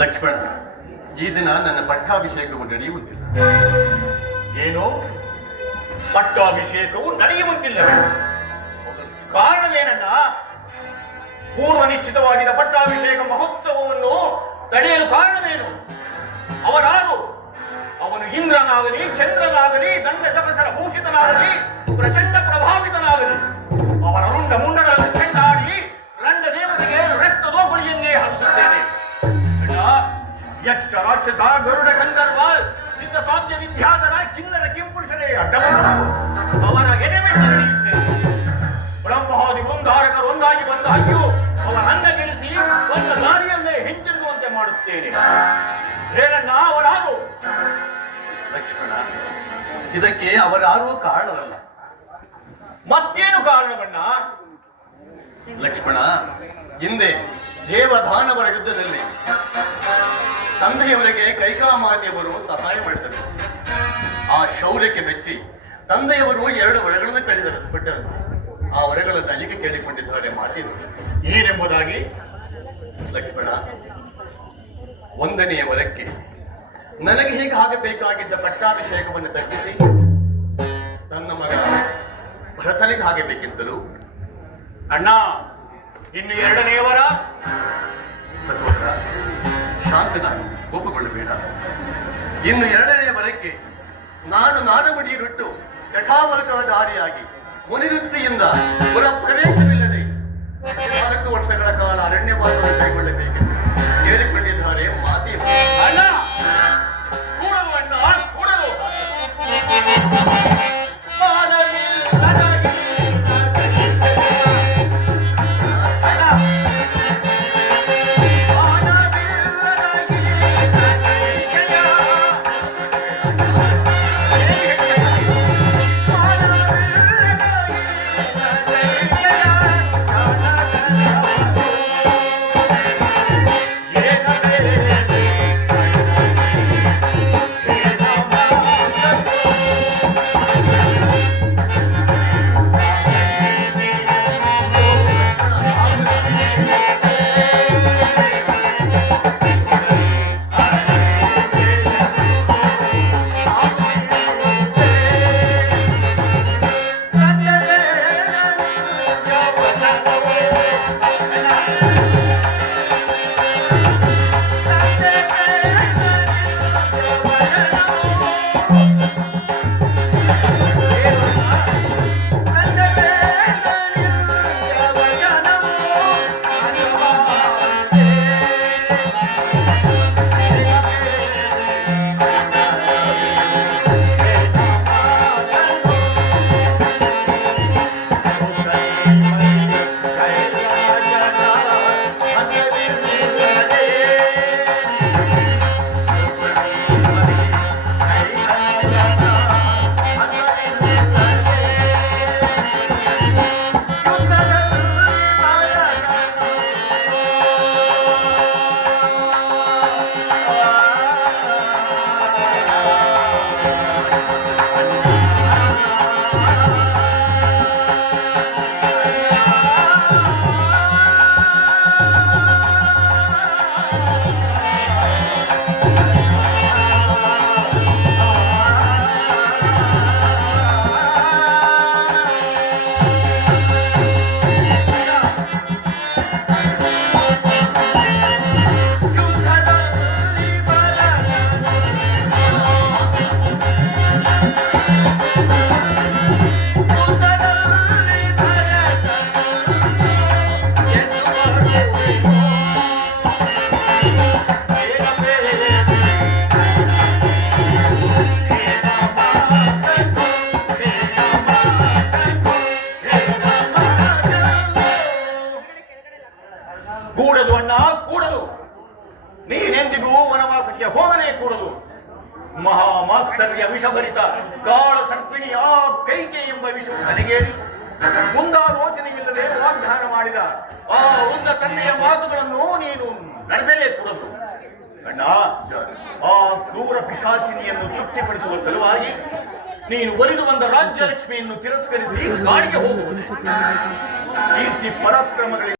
ಲಕ್ಷ್ಮಣ, ಈ ದಿನ ನನ್ನ ಪಟ್ಟಾಭಿಷೇಕವು ನಡೆಯುವಂತಿಲ್ಲ. ಏನು? ಪಟ್ಟಾಭಿಷೇಕವು ನಡೆಯುವಂತಿಲ್ಲವೇ? ಕಾರಣವೇನನ್ನ? ಪೂರ್ವ ನಿಶ್ಚಿತವಾಗಿದ್ದ ಪಟ್ಟಾಭಿಷೇಕ ಮಹೋತ್ಸವವನ್ನು ತಡೆಯಲು ಕಾರಣವೇನು? ಅವರಾರು? ಅವನು ಇಂದ್ರನಾಗಲಿ, ಚಂದ್ರನಾಗಲಿ, ದಂಡ ಶಪಸರ ಭೂಷಿತನಾಗಲಿ, ಪ್ರಚಂಡ ಪ್ರಭಾವಿತನಾಗಲಿ, ಅವರ ರುಂಡ ಮುಂಡಗಳನ್ನು ಚೆಂಡಾಡಿ ರಂಡ ದೇವತೆಗೆ ರಕ್ತದೋಗುಳಿಯನ್ನೇ ಹರಿಸುತ್ತೇನೆ. ಯಕ್ಷ ರಾಕ್ಷಸ ಗರುಡ ಗಂಧರ್ವ ಸಿದ್ಧ ಸಾಧ್ಯ ವಿದ್ಯಾಧರ ಕಿನ್ನರ ಕಿಂಪುರುಷರೇ ಅಡ್ಡವನ್ನು ಅವರ ಎಡೆಮೆಟ್ಟು ನಡೆಯುತ್ತೇನೆ. ಬ್ರಹ್ಮಾದಿ ವೃಂದಾರಕರು ಒಂದಾಗಿ ಬಂದಾಗಿಯೂ ಅವರ ಅಂಗಗಿಳಿಸಿ ಒಂದು ದಾರಿಯನ್ನೇ ಹಿಂತಿರುಗುವಂತೆ ಮಾಡುತ್ತೇನೆ. ಹೇಳಣ್ಣ, ಅವರಾರು? ಲಕ್ಷ್ಮಣ, ಇದಕ್ಕೆ ಅವರಾರೂ ಕಾರಣವಲ್ಲ. ಮತ್ತೇನು ಕಾರಣವಣ್ಣ? ಲಕ್ಷ್ಮಣ, ಹಿಂದೆ ದೇವದಾನವರ ಯುದ್ಧದಲ್ಲಿ ತಂದೆಯವರಿಗೆ ಕೈಕಾಮಾತೆಯವರು ಸಹಾಯ ಮಾಡಿದರು. ಆ ಶೌರ್ಯಕ್ಕೆ ಮೆಚ್ಚಿ ತಂದೆಯವರು 2 ವರಗಳನ್ನು ಬಿಟ್ಟರಂತೆ. ಆ ವರಗಳನ್ನು ಅಲ್ಲಿಗೆ ಕೇಳಿಕೊಂಡಿದ್ದಾರೆ. ಮಾತಿದ್ರು ಏನೆಂಬುದಾಗಿ? ಲಕ್ಷ್ಮಣ, 1ನೇ ವರಕ್ಕೆ ನನಗೆ ಹೀಗೆ ಆಗಬೇಕಾಗಿದ್ದ ಪಟ್ಟಾಭಿಷೇಕವನ್ನು ತಪ್ಪಿಸಿ ತನ್ನ ಮಗ ಭರತನಿಗೆ ಆಗಬೇಕಿತ್ತಲು. ಅಣ್ಣ, ಇನ್ನು 2ನೇ ವರ? ಸಹೋದರ, ಶಾಂತನಾಗಿ ಕೋಪಗೊಳ್ಳಬೇಡ. ಇನ್ನು 2ನೇ ವರಕ್ಕೆ ನಾನು ಮುಡಿಯಿಟ್ಟು ಜಟಾವಲ್ಕಧಾರಿಯಾಗಿ ಮುನಿವೃತ್ತಿಯಿಂದ ಪುರ ಪ್ರವೇಶವಿಲ್ಲದೆ 14 ವರ್ಷಗಳ ಕಾಲ ಅರಣ್ಯವಾಸವನ್ನು ಕೈಗೊಳ್ಳಬೇಕೆಂದು ಕೇಳಿಕೊಂಡಿದ್ದಾರೆ ಮಾತೆಯವರು. ಅಣ್ಣ, ಕೂಡಲು ಅಣ್ಣ, ಕೂಡಲು. ಕೂಡದು ಅಣ್ಣ, ಕೂಡದು. ನೀನೆಂದಿಗೂ ವನವಾಸಕ್ಕೆ ಹೋಗಲೇ ಕೂಡದು. ಮಹಾಮಾತ್ಸರ್ಯ ವಿಷಭರಿತ ಕಾಳ ಸರ್ಪಿಣಿ ಆ ಕೈಕೆ ಎಂಬ ವಿಷವು ತಲೆಗೇರಿ ಮುಂದಾಲೋಚನೆಯಿಲ್ಲದೆ ವಾಗ್ದಾನ ಮಾಡಿದ ಆ ವೃದ್ಧ ತಂದೆಯ ಮಾತುಗಳನ್ನು ನೀನು ನಡೆಸಲೇ ಕೂಡದು. ಅಣ್ಣ, ಆ ಕ್ರೂರ ಪಿಶಾಚಿನಿಯನ್ನು ತೃಪ್ತಿಪಡಿಸುವ ಸಲುವಾಗಿ ನೀನು ಒಲಿದು ಬಂದ ರಾಜ್ಯಲಕ್ಷ್ಮಿಯನ್ನು ತಿರಸ್ಕರಿಸಿ ಕಾಡಿಗೆ ಹೋಗುವುದು. ಕೀರ್ತಿ ಪರಾಕ್ರಮಗಳಿಗೆ